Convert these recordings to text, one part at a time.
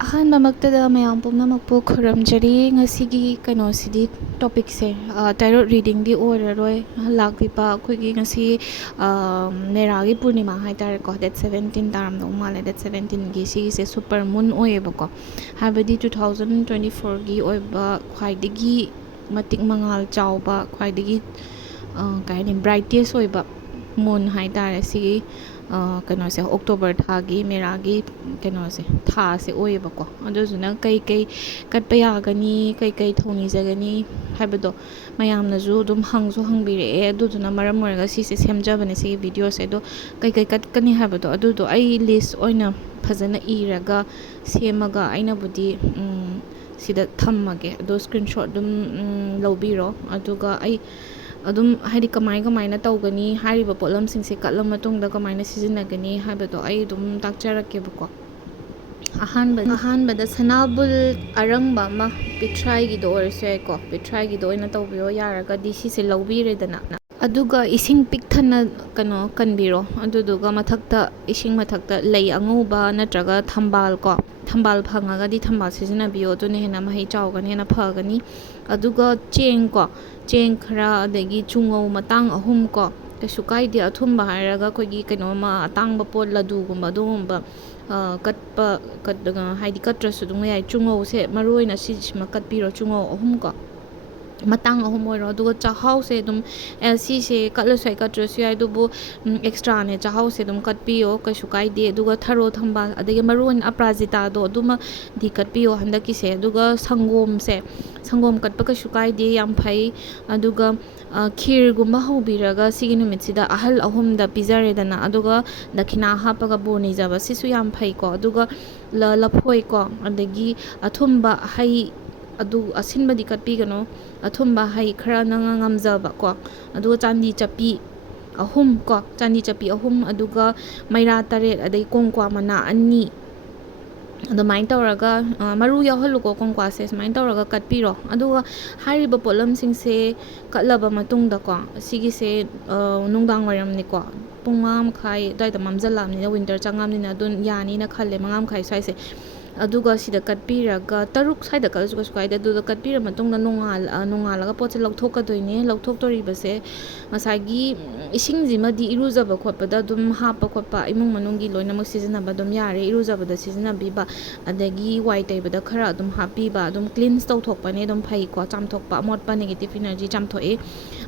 ꯑꯍꯥꯟꯕꯃꯛꯇꯗ ꯃꯌꯥꯝ ꯄꯨꯝꯅꯃꯛꯄꯨ ꯈꯨꯔꯨꯝꯖꯔꯤ ꯉꯁꯤꯒꯤ ꯀꯩꯅꯣꯁꯤꯗꯤ ꯇꯣꯄꯤꯛꯁꯦ ꯇꯦꯔꯣꯠ ꯔꯤꯗꯤꯡꯗꯤ ꯑꯣꯏꯔꯔꯣꯏ ꯂꯥꯛꯂꯤꯕ ꯑꯩꯈꯣꯏꯒꯤ ꯉꯁꯤ ꯃꯦꯔꯥꯒꯤ ꯄꯨꯔꯅꯤꯃꯥ ꯍꯥꯏꯇꯥꯔꯦꯀꯣ ꯗꯦꯠ 17 ꯇꯥꯔꯝꯗꯧ ꯃꯥꯜꯂꯦ ꯗꯦꯠ 17ꯒꯤ ꯁꯤꯒꯤꯁꯦ ꯁꯨꯄꯔ ꯃꯨꯟ ꯑꯣꯏꯌꯦꯕꯀꯣ ꯍꯥꯏꯕꯗꯤ 2024ꯒꯤ ꯑꯣꯏꯕ ꯈ꯭ꯋꯥꯏꯗꯒꯤ ꯃꯇꯤꯛ ꯃꯉꯥꯜ ꯆꯥꯎꯕ ꯈ꯭ꯋꯥꯏꯗꯒꯤ ꯀꯩ ꯍꯥꯏꯅꯤ ꯕ꯭ꯔꯥꯏꯇꯦꯁ ꯑꯣꯏꯕ ꯃꯨꯟ ꯍꯥꯏꯇꯥꯔꯦ ꯁꯤꯒꯤ ꯀꯩꯅꯣꯁꯦ ꯑꯣꯛꯇꯣꯕꯔ ꯊꯥꯒꯤ ꯃꯦꯔꯥꯒꯤ ꯀꯩꯅꯣꯁꯦ ꯊꯥꯁꯦ ꯑꯣꯏꯌꯦꯕꯀꯣ ꯑꯗꯨꯗꯨꯅ ꯀꯩꯀꯩ ꯀꯠꯄ ꯌꯥꯒꯅꯤ ꯀꯩꯀꯩ ꯊꯧꯅꯤꯖꯒꯅꯤ ꯍꯥꯏꯕꯗꯣ ꯃꯌꯥꯝꯅꯁꯨ ꯑꯗꯨꯝ ꯍꯪꯕꯤꯔꯛꯑꯦ ꯑꯗꯨꯗꯨꯅ ꯃꯔꯝ ꯑꯣꯏꯔꯒ ꯁꯤꯁꯦ ꯁꯦꯝꯖꯕꯅꯦ ꯁꯤꯒꯤ ꯚꯤꯗꯤꯑꯣꯁꯦ ꯑꯗꯣ ꯀꯩꯀꯩ ꯀꯠꯀꯅꯤ ꯍꯥꯏꯕꯗꯣ ꯑꯗꯨꯗꯣ ꯑꯩ ꯂꯤꯁ ꯑꯣꯏꯅ ꯐꯖꯅ ꯏꯔꯒ ꯁꯦꯝꯃꯒ ꯑꯩꯅꯕꯨꯗꯤ ꯁꯤꯗ ꯊꯝꯃꯒꯦ ꯑꯗꯣ ꯁ꯭ꯀ꯭ꯔꯤꯟ ꯁꯣꯠ ꯑꯗꯨꯝ ꯂꯧꯕꯤꯔꯣ ꯑꯗꯨꯒ ꯑꯩ ꯑꯗꯨꯝ ꯍꯥꯏꯗꯤ ꯀꯃꯥꯏꯅ ꯇꯧꯒꯅꯤ ꯍꯥꯏꯔꯤꯕ ꯄꯣꯠꯂꯝꯁꯤꯡꯁꯦ ꯀꯠꯂ ꯃꯇꯨꯡꯗ ꯀꯃꯥꯏꯅ ꯁꯤꯖꯤꯟꯅꯒꯅꯤ ꯍꯥꯏꯕꯗꯣ ꯑꯩ ꯑꯗꯨꯝ ꯇꯥꯛꯆꯔꯛꯀꯦꯕꯀꯣ ꯑꯍꯥꯟꯕꯗ ꯁꯅꯥꯕꯨꯜ ꯑꯔꯪꯕ ꯑꯃ ꯄꯤꯊ꯭ꯔꯥꯏꯒꯤꯗꯣ ꯑꯣꯏꯔꯁꯨ ꯌꯥꯏꯀꯣ ꯄꯤꯊ꯭ꯔꯥꯏꯒꯤꯗꯣ ꯑꯣꯏꯅ ꯇꯧꯕꯤꯌꯣ ꯌꯥꯔꯒꯗꯤ ꯁꯤꯁꯦ ꯂꯧꯕꯤꯔꯦꯗꯅ ꯑꯗꯨꯒ ꯏꯁꯤꯡ ꯄꯤꯛ ꯊꯟꯅ ꯀꯩꯅꯣ ꯀꯟꯕꯤꯔꯣ ꯑꯗꯨꯗꯨꯒ ꯃꯊꯛꯇ ꯏꯁꯤꯡ ꯃꯊꯛꯇ ꯂꯩ ꯑꯉꯧꯕ ꯅꯠꯇ꯭ꯔꯒ ꯊꯝꯕꯥꯜ ꯀꯣ ꯊꯝꯕꯥꯜ ꯐꯪꯉꯒꯗꯤ ꯊꯝꯕꯥꯜ ꯁꯤꯖꯤꯟꯅꯕꯤꯌꯣ ꯑꯗꯨꯅ ꯍꯦꯟꯅ ꯃꯍꯩ ꯆꯥꯎꯒꯅꯤ ꯍꯦꯟꯅ ꯐꯒꯅꯤ ꯑꯗꯨꯒ ꯆꯦꯡ ꯀꯣ ꯆꯦꯡ ꯈꯔ ꯑꯗꯒꯤ ꯆꯨꯉꯧ ꯃꯇꯥꯡ 3 ꯀꯣ ꯀꯩꯁꯨ ꯀꯥꯏꯗꯦ ꯑꯊꯨꯝꯕ ꯍꯥꯏꯔꯒ ꯑꯩꯈꯣꯏꯒꯤ ꯀꯩꯅꯣꯝꯃ ꯑꯇꯥꯡꯕ ꯄꯣꯠ ꯂꯗꯨꯒꯨꯝꯕ ꯑꯗꯨꯒꯨꯝꯕ ꯍꯥꯏꯗꯤ ꯀꯠꯇ꯭ꯔꯁꯨ ꯑꯗꯨꯝ ꯌꯥꯏ ꯆꯨꯉꯧꯁꯦ ꯃꯔꯨ ꯑꯣꯏꯅ ꯁꯤꯁꯤꯃ ꯀꯠꯄꯤꯔꯣ ꯆꯨꯉꯧ 3 ꯀꯣ ꯃꯇꯥꯡ 3 ꯑꯣꯏꯔꯣ ꯑꯗꯨꯒ ꯆꯥꯛꯍꯥꯎꯁꯦ ꯑꯗꯨꯝ ꯁꯤꯁꯦ ꯀꯠꯂꯁꯨ ꯌꯥꯏ ꯀꯠꯇ꯭ꯔꯁꯨ ꯌꯥꯏ ꯑꯗꯨꯕꯨ ꯑꯦꯛꯁꯇ꯭ꯔꯥꯅꯦ ꯆꯥꯛꯍꯥꯎꯁꯦ ꯑꯗꯨꯝ ꯀꯠꯄꯤꯌꯣ ꯀꯩꯁꯨ ꯀꯥꯏꯗꯦ ꯑꯗꯨꯒ ꯊꯔꯣ ꯊꯝꯕꯥꯜ ꯑꯗꯒꯤ ꯃꯔꯨ ꯑꯣꯏꯅ ꯑꯄꯔꯥꯖꯤꯇꯥꯗꯣ ꯑꯗꯨꯃꯗꯤ ꯀꯠꯄꯤꯌꯣ ꯍꯟꯗꯛꯀꯤꯁꯦ ꯑꯗꯨꯒ ꯁꯪꯒꯣꯝ ꯀꯠꯄ ꯀꯩꯁꯨ ꯀꯥꯏꯗꯦ ꯌꯥꯝ ꯐꯩ ꯑꯗꯨꯒ ꯈꯤꯔꯒꯨꯝꯕ ꯍꯧꯕꯤꯔꯒ ꯁꯤꯒꯤ ꯅꯨꯃꯤꯠꯁꯤꯗ ꯑꯍꯜ 3ꯗ ꯄꯤꯖꯔꯦꯗꯅ ꯑꯗꯨꯒ ꯗꯈꯤꯅꯥ ꯍꯥꯞꯄꯒ ꯕꯣꯔ ꯅꯤꯖꯕ ꯁꯤꯁꯨ ꯌꯥꯝ ꯐꯩꯀꯣ ꯑꯗꯨꯒ ꯂꯐꯣꯏꯀꯣ ꯑꯗꯒꯤ ꯑꯊꯨꯝꯕ ꯍꯩ ꯑꯗꯨ ꯑꯁꯤꯟꯕꯗꯤ ꯀꯠꯄꯤꯒꯅꯣ ꯑꯊꯨꯝꯕ ꯍꯩ ꯈꯔ ꯅꯪꯅ ꯉꯝꯖꯕ ꯀꯣ ꯑꯗꯨꯒ ꯆꯥꯟꯗꯤ ꯆꯞꯄꯤ 3 ꯀꯣ ꯆꯥꯟꯗꯤ ꯆꯞꯄꯤ 3 ꯑꯗꯨꯒ ꯃꯩꯔꯥ 9 ꯑꯗꯩ ꯀꯣꯡꯀ꯭ꯋꯥ ꯃꯅꯥ 2 ꯑꯗꯨꯃꯥꯏꯅ ꯇꯧꯔꯒ ꯃꯔꯨ ꯌꯥꯎꯍꯜꯂꯨꯀꯣ ꯀꯣꯡꯀ꯭ꯋꯥꯁꯦ ꯁꯨꯃꯥꯏꯅ ꯇꯧꯔꯒ ꯀꯠꯄꯤꯔꯣ ꯑꯗꯨꯒ ꯍꯥꯏꯔꯤꯕ ꯄꯣꯠꯂꯝꯁꯤꯡꯁꯦ ꯀꯠꯂꯕ ꯃꯇꯨꯡꯗꯀꯣ ꯁꯤꯒꯤꯁꯦ ꯅꯨꯡꯗꯥꯡ ꯋꯥꯏꯔꯝꯅꯤꯀꯣ ꯄꯨꯡ 5:30 ꯑꯗꯨꯋꯥꯏꯗ ꯃꯝꯖꯜꯂꯛꯑꯕꯅꯤꯅ ꯋꯤꯟꯇꯔ ꯆꯪꯉꯕꯅꯤꯅ ꯑꯗꯨ ꯌꯥꯅꯤꯅ ꯈꯜꯂꯦ 5:30 ꯁ꯭ꯋꯥꯏꯁꯦ ꯑꯗꯨꯒ ꯁꯤꯗ ꯀꯠꯄꯤꯔꯒ 6 ꯁ꯭ꯋꯥꯏꯗ ꯀꯠꯂꯁꯨ ꯀꯩꯁꯨ ꯀꯥꯏꯗꯦ ꯑꯗꯨꯗ ꯀꯠꯄꯤꯔ ꯃꯇꯨꯡꯗ ꯅꯣꯡꯉꯥꯜꯂꯒ ꯄꯣꯠꯁꯦ ꯂꯧꯊꯣꯛꯀꯗꯣꯏꯅꯦ ꯂꯧꯊꯣꯛꯇꯣꯔꯤꯕꯁꯦ ꯉꯁꯥꯏꯒꯤ ꯏꯁꯤꯡꯁꯤꯃꯗꯤ ꯏꯔꯨꯖꯕ ꯈꯣꯠꯄꯗ ꯑꯗꯨꯝ ꯍꯥꯞꯄ ꯈꯣꯠꯄ ꯏꯃꯨꯡ ꯃꯅꯨꯡꯒꯤ ꯂꯣꯏꯅꯃꯛ ꯁꯤꯖꯤꯟꯅꯕ ꯑꯗꯨꯝ ꯌꯥꯔꯦ ꯏꯔꯨꯖꯕꯗ ꯁꯤꯖꯤꯟꯅꯕꯤꯕ ꯑꯗꯒꯤ ꯋꯥꯏ ꯇꯩꯕꯗ ꯈꯔ ꯑꯗꯨꯝ ꯍꯥꯞꯄꯤꯕ ꯑꯗꯨꯝ ꯀ꯭ꯂꯤꯟꯁ ꯇꯧꯊꯣꯛꯄꯅꯦ ꯑꯗꯨꯝ ꯐꯩꯀꯣ ꯆꯥꯝꯊꯣꯛꯄ ꯑꯃꯣꯠꯄ ꯅꯦꯒꯦꯇꯤꯞ ꯏꯅꯔꯖꯤ ꯆꯥꯝꯊꯣꯛꯑꯦ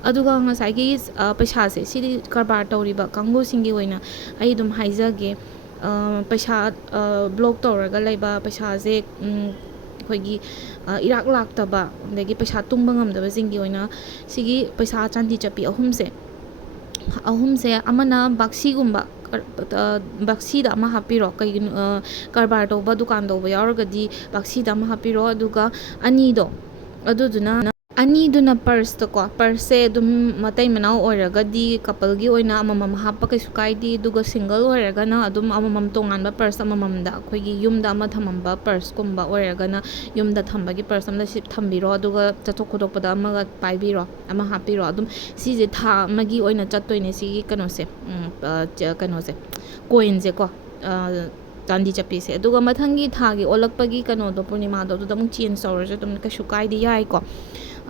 ꯑꯗꯨꯒ ꯉꯁꯥꯏꯒꯤ ꯄꯩꯁꯥꯁꯦ ꯁꯤꯗꯤ ꯀꯔꯕꯥꯔ ꯇꯧꯔꯤꯕ ꯀꯥꯡꯕꯨꯁꯤꯡꯒꯤ ꯑꯣꯏꯅ ꯑꯩ ꯑꯗꯨꯝ ꯍꯥꯏꯖꯒꯦ ꯄꯩꯁꯥ ꯕ꯭ꯂꯣꯛ ꯇꯧꯔꯒ ꯂꯩꯕ ꯄꯩꯁꯥꯁꯦ ꯑꯩꯈꯣꯏꯒꯤ ꯏꯔꯥꯛ ꯂꯥꯛꯇꯕ ꯑꯗꯒꯤ ꯄꯩꯁꯥ ꯇꯨꯡꯕ ꯉꯝꯗꯕꯁꯤꯡꯒꯤ ꯑꯣꯏꯅ ꯁꯤꯒꯤ ꯄꯩꯁꯥ ꯆꯥꯟꯗꯤ ꯆꯞꯄꯤ 3ꯁꯦ ꯑꯃꯅ ꯕꯥꯛꯁꯤꯒꯨꯝꯕ ꯕꯥꯛꯁꯤꯗ ꯑꯃ ꯍꯥꯞꯄꯤꯔꯣ ꯀꯩꯒꯤꯅꯣ ꯀꯔꯕꯥꯔ ꯇꯧꯕ ꯗꯨꯀꯥꯟ ꯇꯧꯕ ꯌꯥꯎꯔꯒꯗꯤ ꯕꯥꯛꯁꯤꯗ ꯑꯃ ꯍꯥꯞꯄꯤꯔꯣ ꯑꯗꯨꯒ ꯑꯅꯤꯗꯨꯅ ꯄꯔꯁꯁꯦ ꯑꯗꯨꯝ ꯃꯇꯩ ꯃꯅꯥꯎ ꯑꯣꯏꯔꯒꯗꯤ ꯀꯄꯜꯒꯤ ꯑꯣꯏꯅ ꯑꯃꯃꯝ ꯍꯥꯞꯄ ꯀꯩꯁꯨ kaidi ꯑꯗꯨꯒ ꯁꯤꯡꯒꯜ ꯑꯣꯏꯔꯒꯅ ꯑꯗꯨꯝ ꯑꯃꯃꯝ ꯇꯣꯉꯥꯟꯕ ꯄꯔꯁ ꯑꯃꯃꯝꯗ ꯑꯩꯈꯣꯏꯒꯤ ꯌꯨꯝꯗ ꯑꯃ ꯊꯝꯃꯝꯕ ꯄꯔꯁꯀꯨꯝꯕ ꯑꯣꯏꯔꯒꯅ ꯌꯨꯝꯗ ꯊꯝꯕꯒꯤ ꯄꯔꯁ ꯑꯃꯗ ꯊꯝꯕꯤꯔꯣ ꯑꯗꯨꯒ ꯆꯠꯊꯣꯛ ꯈꯣꯠꯇꯣꯛꯄꯗ ꯑꯃꯒ ꯄꯥꯏꯕꯤꯔꯣ ꯑꯃ ꯍꯥꯞꯄꯤꯔꯣ ꯑꯗꯨꯝ ꯁꯤꯁꯦ ꯊꯥ ꯑꯃꯒꯤ ꯑꯣꯏꯅ ꯆꯠꯇꯣꯏꯅꯦ ꯁꯤꯒꯤ ꯀꯣꯏꯟꯁꯦ ꯀꯣ ꯆꯥꯟꯗꯤ ꯆꯞꯄꯤꯁꯦ ꯑꯗꯨꯒ ꯃꯊꯪꯒꯤ ꯊꯥꯒꯤ ꯑꯣꯜꯂꯛꯄꯒꯤ ꯀꯩꯅꯣꯗꯣ ꯄꯨꯔꯅꯤꯃꯥꯗꯣ ꯑꯗꯨꯗ ꯑꯃꯨꯛ ꯆꯦꯟꯖ ꯇꯧꯔꯁꯨ ꯑꯗꯨꯝ ꯀꯩꯁꯨ ꯀꯥꯏꯗꯦ ꯌꯥꯏꯀꯣ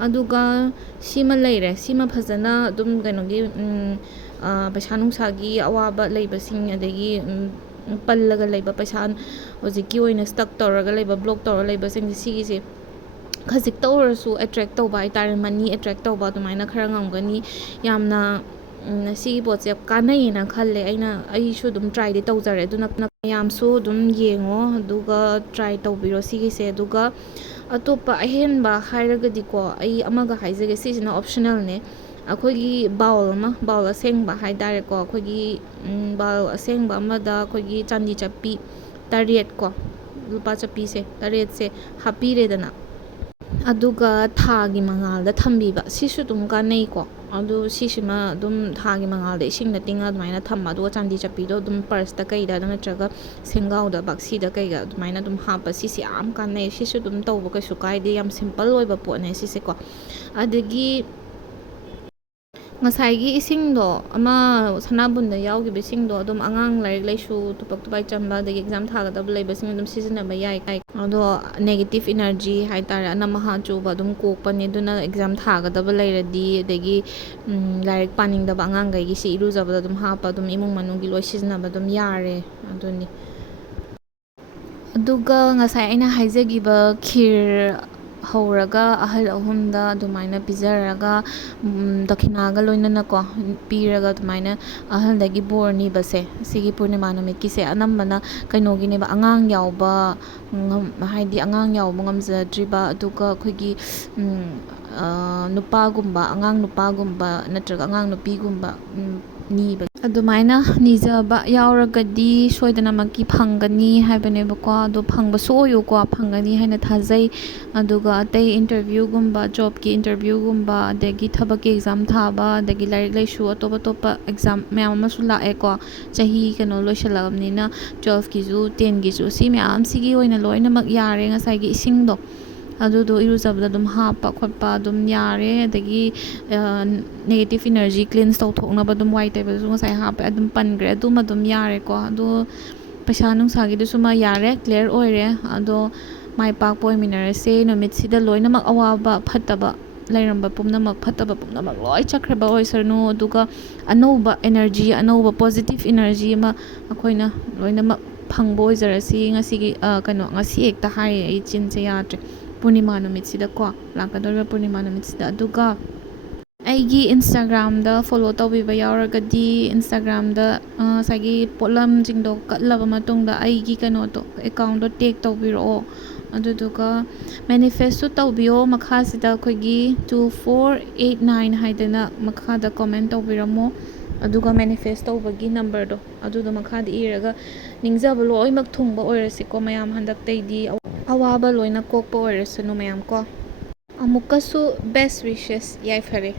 ꯑꯗꯨꯒ ꯁꯤꯃ ꯂꯩꯔꯦ ꯁꯤꯃ ꯐꯖꯅ ꯑꯗꯨꯝ ꯀꯩꯅꯣꯒꯤ ꯄꯩꯁꯥ ꯅꯨꯡꯁꯥꯒꯤ ꯑꯋꯥꯕ ꯂꯩꯕꯁꯤꯡ ꯑꯗꯒꯤ ꯄꯜꯂꯒ ꯂꯩꯕ ꯄꯩꯁꯥ ꯍꯧꯖꯤꯛꯀꯤ ꯑꯣꯏꯅ ꯁ꯭ꯇꯛ ꯇꯧꯔꯒ ꯂꯩꯕ ꯕ꯭ꯂꯣꯛ ꯇꯧꯔꯒ ꯂꯩꯕꯁꯤꯡꯁꯦ ꯁꯤꯒꯤꯁꯦ ꯈꯖꯤꯛꯇ ꯑꯣꯏꯔꯁꯨ ꯑꯦꯇ꯭ꯔꯦꯛ ꯇꯧꯕ ꯍꯥꯏꯇꯥꯔꯦ ꯃꯅꯤ ꯑꯦꯇ꯭ꯔꯦꯛ ꯇꯧꯕ ꯑꯗꯨꯃꯥꯏꯅ ꯈꯔ ꯉꯝꯒꯅꯤ ꯌꯥꯝꯅ ꯁꯤꯒꯤ ꯄꯣꯠꯁꯦ ꯀꯥꯟꯅꯩꯌꯦꯅ ꯈꯜꯂꯦ ꯑꯩꯁꯨ ꯑꯗꯨꯝ ꯇ꯭ꯔꯥꯏꯗꯤ ꯇꯧꯖꯔꯦ ꯑꯗꯨꯅ ꯃꯌꯥꯝꯁꯨ ꯑꯗꯨꯝ ꯌꯦꯡꯉꯣ ꯑꯗꯨꯒ ꯇ꯭ꯔꯥꯏ ꯇꯧꯕꯤꯔꯣ ꯁꯤꯒꯤꯁꯦ ꯑꯗꯨꯒ ꯑꯇꯣꯞꯄ ꯑꯍꯦꯟꯕ ꯍꯥꯏꯔꯒꯗꯤꯀꯣ ꯑꯩ ꯑꯃꯒ ꯍꯥꯏꯖꯒꯦ ꯁꯤꯁꯤꯅ ꯑꯣꯞꯁꯅꯦꯜꯅꯦ ꯑꯩꯈꯣꯏꯒꯤ ꯕꯥꯎꯜ ꯑꯁꯦꯡꯕ ꯍꯥꯏꯇꯥꯔꯦꯀꯣ ꯑꯩꯈꯣꯏꯒꯤ ꯕꯥꯎꯜ ꯑꯁꯦꯡꯕ ꯑꯃꯗ ꯑꯩꯈꯣꯏꯒꯤ ꯆꯥꯟꯗꯤ ꯆꯞꯄꯤ 8 ꯀꯣ ꯂꯨꯄꯥ ꯆꯞꯄꯤꯁꯦ 8ꯁꯦ ꯍꯥꯞꯄꯤꯔꯦꯗꯅ ꯑꯗꯨꯒ ꯊꯥꯒꯤ ꯃꯉꯥꯜꯗ ꯊꯝꯕꯤꯕ ꯁꯤꯁꯨ ꯑꯗꯨꯝ ꯀꯥꯟꯅꯩꯀꯣ ꯑꯗꯨ ꯁꯤꯁꯤꯃ ꯑꯗꯨꯝ ꯊꯥꯒꯤ ꯃꯉꯥꯜꯗ ꯏꯁꯤꯡꯗ ꯇꯤꯡꯉ ꯑꯗꯨꯃꯥꯏꯅ ꯊꯝꯕ ꯑꯗꯨꯒ ꯆꯥꯟꯗꯤ ꯆꯞꯄꯤꯗꯣ ꯑꯗꯨꯝ ꯄꯔꯁꯇ ꯀꯩꯗ ꯅꯠꯇ꯭ꯔꯒ ꯁꯦꯡꯒꯥꯎꯗ ꯕꯥꯛꯁꯤꯗ ꯀꯩꯒ ꯑꯗꯨꯃꯥꯏꯅ ꯑꯗꯨꯝ ꯍꯥꯞꯄ ꯁꯤꯁꯦ ꯌꯥꯝ ꯀꯥꯟꯅꯩ ꯁꯤꯁꯨ ꯑꯗꯨꯝ ꯇꯧꯕ ꯀꯩꯁꯨ ꯀꯥꯏꯗꯦ ꯌꯥꯝ ꯁꯤꯝꯄꯜ ꯑꯣꯏꯕ ꯄꯣꯠꯅꯦ ꯁꯤꯁꯦꯀꯣ ꯑꯗꯒꯤ ꯉꯁꯥꯏꯒꯤ ꯏꯁꯤꯡꯗꯣ ꯑꯃ ꯁꯅꯥꯕꯨꯟꯗ ꯌꯥꯎꯈꯤꯕ ꯏꯁꯤꯡꯗꯣ ꯑꯗꯨꯝ ꯑꯉꯥꯡ ꯂꯥꯏꯔꯤꯛ ꯂꯥꯏꯁꯨ ꯇꯨꯄꯛ ꯇꯨꯄꯥꯏ ꯆꯟꯕ ꯑꯗꯒꯤ ꯑꯦꯛꯖꯥꯝ ꯊꯥꯒꯗꯕ ꯂꯩꯕꯁꯤꯡ ꯑꯗꯨꯝ ꯁꯤꯖꯤꯟꯅꯕ ꯌꯥꯏ ꯑꯗꯣ ꯅꯦꯒꯦꯇꯤꯞ ꯏꯅꯔꯖꯤ ꯍꯥꯏꯇꯥꯔꯦ ꯑꯅꯝ-ꯑꯍꯥ ꯆꯨꯕ ꯑꯗꯨꯝ ꯀꯣꯛꯄꯅꯤ ꯑꯗꯨꯅ ꯑꯦꯛꯖꯥꯝ ꯊꯥꯒꯗꯕ ꯂꯩꯔꯗꯤ ꯑꯗꯒꯤ ꯂꯥꯏꯔꯤꯛ ꯄꯥꯅꯤꯡꯗꯕ ꯑꯉꯥꯡꯈꯩꯒꯤ ꯁꯤ ꯏꯔꯨꯖꯕꯗ ꯑꯗꯨꯝ ꯍꯥꯞꯄ ꯑꯗꯨꯝ ꯏꯃꯨꯡ ꯃꯅꯨꯡꯒꯤ ꯂꯣꯏ ꯁꯤꯖꯤꯟꯅꯕ ꯑꯗꯨꯝ ꯌꯥꯔꯦ ꯑꯗꯨꯅꯤ ꯑꯗꯨꯒ ꯉꯁꯥꯏ ꯑꯩꯅ ꯍꯥꯏꯖꯈꯤꯕ ꯈꯤꯔ ꯍꯧꯔꯒ ꯑꯍꯜ ꯑꯍꯨꯝꯗ ꯑꯗꯨꯃꯥꯏꯅ ꯄꯤꯖꯔꯒ ꯗꯈꯤꯅꯥꯒ ꯂꯣꯏꯅꯅꯀꯣ ꯄꯤꯔꯒ ꯑꯗꯨꯃꯥꯏꯅ ꯑꯍꯜꯗꯒꯤ ꯕꯣꯔ ꯅꯤꯕꯁꯦ ꯁꯤꯒꯤ ꯄꯨꯔꯅꯤꯃꯥ ꯅꯨꯃꯤꯠꯀꯤꯁꯦ ꯑꯅꯝꯕꯅ ꯀꯩꯅꯣꯒꯤꯅꯦꯕ ꯑꯉꯥꯡ ꯌꯥꯎꯕ ꯍꯥꯏꯗꯤ ꯑꯉꯥꯡ ꯌꯥꯎꯕ ꯉꯝꯖꯗ꯭ꯔꯤꯕ ꯑꯗꯨꯒ ꯑꯩꯈꯣꯏꯒꯤ ꯅꯨꯄꯥꯒꯨꯝꯕ ꯑꯉꯥꯡ ꯅꯨꯄꯥꯒꯨꯝꯕ ꯅꯠꯇ꯭ꯔꯒ ꯑꯉꯥꯡ ꯅꯨꯄꯤꯒꯨꯝꯕ ꯅꯤꯕ ꯑꯗꯨꯃꯥꯏꯅ ꯅꯤꯖꯕ ꯌꯥꯎꯔꯒꯗꯤ ꯁꯣꯏꯗꯅꯃꯛꯀꯤ ꯐꯪꯒꯅꯤ ꯍꯥꯏꯕꯅꯦꯕꯀꯣ ꯑꯗꯣ ꯐꯪꯕꯁꯨ ꯑꯣꯏꯌꯨꯀꯣ ꯐꯪꯒꯅꯤ ꯍꯥꯏꯅ ꯊꯥꯖꯩ ꯑꯗꯨꯒ ꯑꯇꯩ ꯏꯟꯇꯔꯚ꯭ꯌꯨꯒꯨꯝꯕ ꯖꯣꯕꯀꯤ ꯏꯟꯇꯔꯚ꯭ꯌꯨꯒꯨꯝꯕ ꯑꯗꯒꯤ ꯊꯕꯛꯀꯤ ꯑꯦꯛꯖꯥꯝ ꯊꯥꯕ ꯑꯗꯒꯤ ꯂꯥꯏꯔꯤꯛ ꯂꯥꯏꯁꯨ ꯑꯇꯣꯞ ꯑꯇꯣꯞꯄ ꯑꯦꯛꯖꯥꯝ ꯃꯌꯥꯝ ꯑꯃꯁꯨ ꯂꯥꯛꯑꯦꯀꯣ ꯆꯍꯤ ꯂꯣꯏꯁꯤꯜꯂꯛꯑꯕꯅꯤꯅ 12ꯀꯤꯁꯨ 10ꯒꯤꯁꯨ ꯁꯤ ꯃꯌꯥꯝꯁꯤꯒꯤ ꯑꯣꯏꯅ ꯂꯣꯏꯅꯃꯛ ꯌꯥꯔꯦ ꯉꯁꯥꯏꯒꯤ ꯏꯁꯤꯡꯗꯣ ꯑꯗꯨꯗꯣ ꯏꯔꯨꯖꯕꯗ ꯑꯗꯨꯝ ꯍꯥꯞꯄ ꯈꯣꯠꯄ ꯑꯗꯨꯝ ꯌꯥꯔꯦ ꯑꯗꯒꯤ ꯅꯦꯒꯦꯇꯤꯞ ꯏꯅꯔꯖꯤ ꯀ꯭ꯂꯤꯟꯁ ꯇꯧꯊꯣꯛꯅꯕ ꯑꯗꯨം ꯋꯥꯏ ꯇꯩꯕꯗꯁꯨ ꯉꯁꯥꯏ ꯍꯥꯞꯄꯦ ꯑꯗꯨꯝ ꯄꯟꯈ꯭ꯔꯦ ꯑꯗꯨꯝ ꯌꯥꯔꯦꯀꯣ ꯑꯗꯣ ꯄꯩꯁꯥ ꯅꯨꯡꯁꯥꯒꯤꯗꯨꯁꯨ ꯌꯥꯔꯦ ꯀ꯭ꯂꯤꯌꯥꯔ ꯑꯣꯏꯔꯦ ꯑꯗꯣ ꯃꯥꯏ ꯄꯥꯛꯄ ꯑꯣꯏꯃꯤꯟꯅꯔꯁꯦ ꯅꯨꯃꯤꯠꯁꯤꯗ ꯂꯣꯏꯅꯃꯛ ꯑꯋꯥꯕ ꯐꯠꯇꯕ ꯂꯩꯔꯝꯕ ꯄꯨꯝꯅꯃꯛ ꯐꯠꯇꯕ ꯄꯨꯝꯅꯃꯛ ꯂꯣꯏ ꯆꯠꯈ꯭ꯔꯕ ꯑꯣꯏꯁꯅꯨ ꯑꯗꯨꯒ ꯑꯅꯧꯕ ꯑꯦꯅꯔꯖꯤ ꯑꯅꯧꯕ ꯄꯣꯖꯤꯇꯤꯞ ꯏꯅꯔꯖꯤ ꯑꯃ ꯑꯩꯈꯣꯏꯅ ꯂꯣꯏꯅꯃꯛ ꯐꯪꯕ ꯑꯣꯏꯖꯔꯁꯤ ꯉꯁꯤꯒꯤ ꯉꯁꯤ ꯍꯦꯛꯇ ꯍꯥꯏꯔꯦ ꯑꯩ ꯆꯤꯟꯁꯦ ꯌꯥꯗ꯭ꯔꯦ ꯄꯨꯔꯅꯤꯃꯥ ꯅꯨꯃꯤꯠꯁꯤꯗꯀꯣ ꯂꯥꯛꯀꯗꯧꯔꯤꯕ ꯄꯨꯔꯅꯤꯃꯥ ꯅꯨꯃꯤꯠꯁꯤꯗ ꯑꯗꯨꯒ ꯑꯩꯒꯤ ꯏꯟꯁꯇꯥꯒ꯭ꯔꯥꯝꯗ ꯐꯣꯂꯣ ꯇꯧꯕꯤꯕ ꯌꯥꯎꯔꯒꯗꯤ ꯏꯟꯁꯇꯥꯒ꯭ꯔꯥꯝꯗ ꯉꯁꯥꯏꯒꯤ ꯄꯣꯠꯂꯝꯁꯤꯡꯗꯣ ꯀꯠꯂꯕ ꯃꯇꯨꯡꯗ ꯑꯩꯒꯤ ꯀꯩꯅꯣꯗꯣ ꯑꯦꯀꯥꯎꯟꯗꯣ ꯇꯦꯛ ꯇꯧꯕꯤꯔꯛꯑꯣ ꯑꯗꯨꯗꯨꯒ ꯃꯦꯅꯤꯐꯦꯁꯁꯨ ꯇꯧꯕꯤꯌꯣ ꯃꯈꯥꯁꯤꯗ ꯑꯩꯈꯣꯏꯒꯤ 2489 ꯍꯥꯏꯗꯅ ꯃꯈꯥꯗ ꯀꯣꯃꯦꯟ ꯇꯧꯕꯤꯔꯝꯃꯣ ꯑꯗꯨꯒ ꯃꯦꯅꯤꯐꯦꯁ ꯇꯧꯕꯒꯤ ꯅꯝꯕꯔꯗꯣ ꯑꯗꯨꯗꯣ ꯃꯈꯥꯗ ꯏꯔꯒ ꯅꯤꯡꯖꯕ ꯂꯣꯏꯅꯃꯛ ꯊꯨꯡꯕ ꯑꯣꯏꯔꯁꯤꯀꯣ ꯃꯌꯥꯝ ꯍꯟꯗꯛꯇꯩꯗꯤ ꯑꯋꯥꯕ ꯂꯣꯏꯅ ꯀꯣꯛꯄ ꯑꯣꯏꯔꯁꯅꯨ ꯃꯌꯥꯝ ꯀꯣ ꯑꯃꯨꯛꯀꯁꯨ ꯕꯦꯁ ꯋꯤꯁꯦꯁ ꯌꯥꯏꯐꯔꯦ